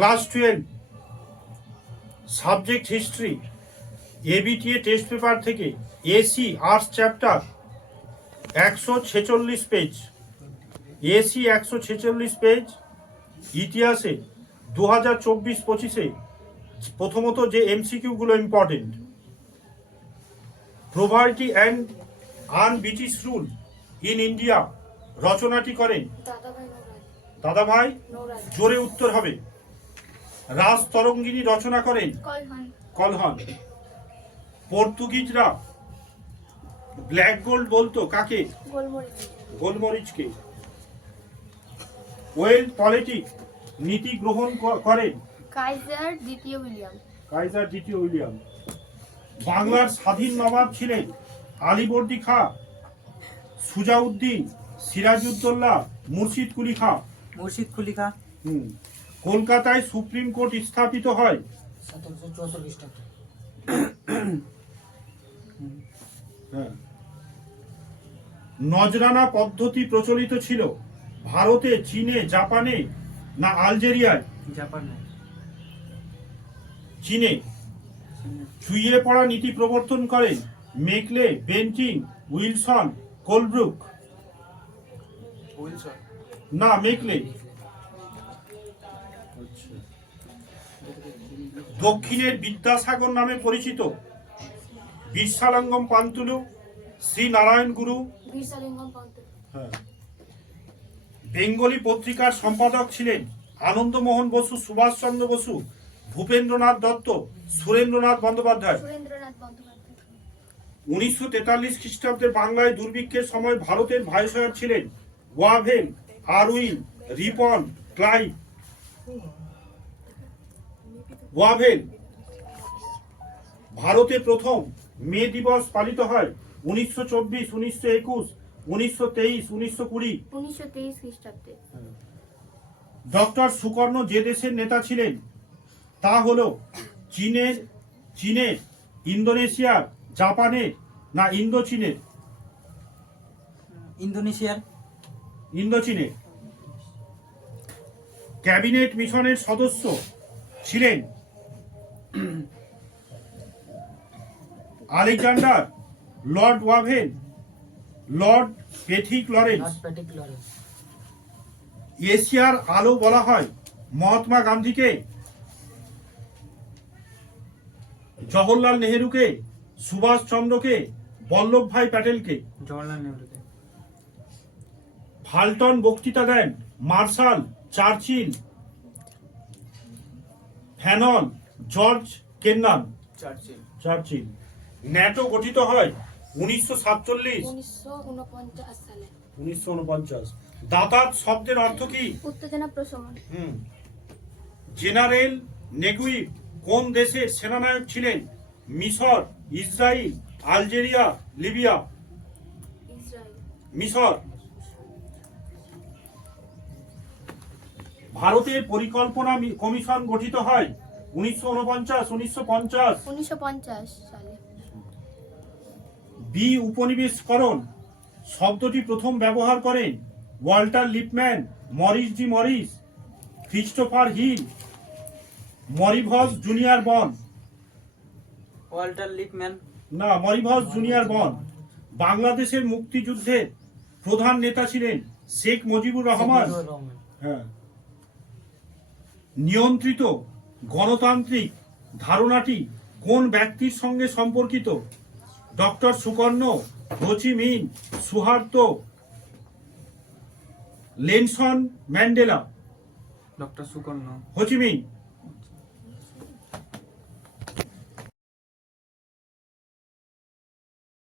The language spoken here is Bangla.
Class 12 subject history ABTA test paper থেকে AC arts chapter 146 page, AC 146 page. ইতিহাসে 2024-25-এ প্রথমত যে এমসিকিউগুলো important. Poverty and un British rule in India রচনাটি করেন দাদাভাই, জোরে উত্তর হবে। রাজ তরঙ্গিনী রচনা করেন কলহন। পর্তুগিজরা ব্ল্যাক গোল্ড বলতো কাকে? গোলমরিচকে। ওয়েল পলিটিক নীতি গ্রহণ করেন কাইজার দ্বিতীয় উইলিয়াম। বাংলার স্বাধীন নবাব ছিলেন আলীবর্দী খাঁ, সুজাউদ্দিন, সিরাজউদ্দৌলা, মুর্শিদ কুলি খাঁ। কলকাতায় সুপ্রিম কোর্ট স্থাপিত হয় 1774 খ্রিস্টাব্দে। নজরানা পদ্ধতি প্রচলিত ছিল ভারতে, চীনে, জাপানে না আলজেরিয়ায়? চীনে। ছুঁয়ে পড়া নীতি প্রবর্তন করেন মেকলে, বেন্টিং, উইলসন, কোলব্রুক। না, মেকলে। দক্ষিণের বিদ্যাসাগর নামে পরিচিত বিরসালিঙ্গম পান্তুলু, শ্রী নারায়ণ গুরু। বেঙ্গলি পত্রিকার সম্পাদক ছিলেন আনন্দমোহন বসু, সুভাষচন্দ্র বসু, ভূপেন্দ্রনাথ দত্ত, সুরেন্দ্রনাথ বন্দ্যোপাধ্যায়। 1943 খ্রিস্টাব্দের বাংলায় দুর্ভিক্ষের সময় ভারতের ভাইসরয় ছিলেন Wavell, Irwin, Ripon, Clive. Wavell. ভারতে প্রথম মে দিবস পালিত হয় 1924, 1921, 1923, 1920। 1923 খ্রিস্টাব্দে। ডক্টর সুকর্ণ যে দেশের নেতা ছিলেন তা হলো চীনের, ইন্দোনেশিয়ার, জাপানের না ইন্দোচীনের? ইন্দোচীনের। ক্যাবিনেট মিশনের সদস্য ছিলেন Alexander, Lord Wavell, Lord Pethick Lawrence. এশিয়ার আলো বলা হয় মহাত্মা গান্ধীকে, জওহরলাল নেহেরুকে, সুভাষ চন্দ্রকে, বল্লভভাই প্যাটেলকে। ফাল্টন বক্তৃতা দেন Marshall, Churchill, Fanon, George Kennan. Churchill. NATO গঠিত হয় 1947, 1949। দাতাত শব্দের অর্থ কি? উত্তেজনা প্রশমন। জেনারেল নেগুইভ কোন দেশের সেনানায়ক ছিলেন? মিশর, ইসরায়েল, আলজেরিয়া, লিবিয়া। মিশর। ভারতের পরিকল্পনা কমিশন গঠিত হয় 1949, 1950 সালে। বি উপনিবেশকরণ শব্দটি প্রথম ব্যবহার করেন Walter Lippmann, Morris D Morris, Christopher Hill, মরিভস জুনিয়র বন। না, মরিভস জুনিয়র বন। বাংলাদেশের মুক্তিযুদ্ধের প্রধান নেতা ছিলেন শেখ মুজিবুর রহমান। হ্যাঁ। নিয়ন্ত্রিত গণতান্ত্রিক ধারণাটি কোন ব্যক্তির সঙ্গে সম্পর্কিত? ডক্টর সুকর্ণ, হো চি মিন, সুহার্তো, নেলসন ম্যান্ডেলা। ডক্টর সুকর্ণ। হো চি মিন।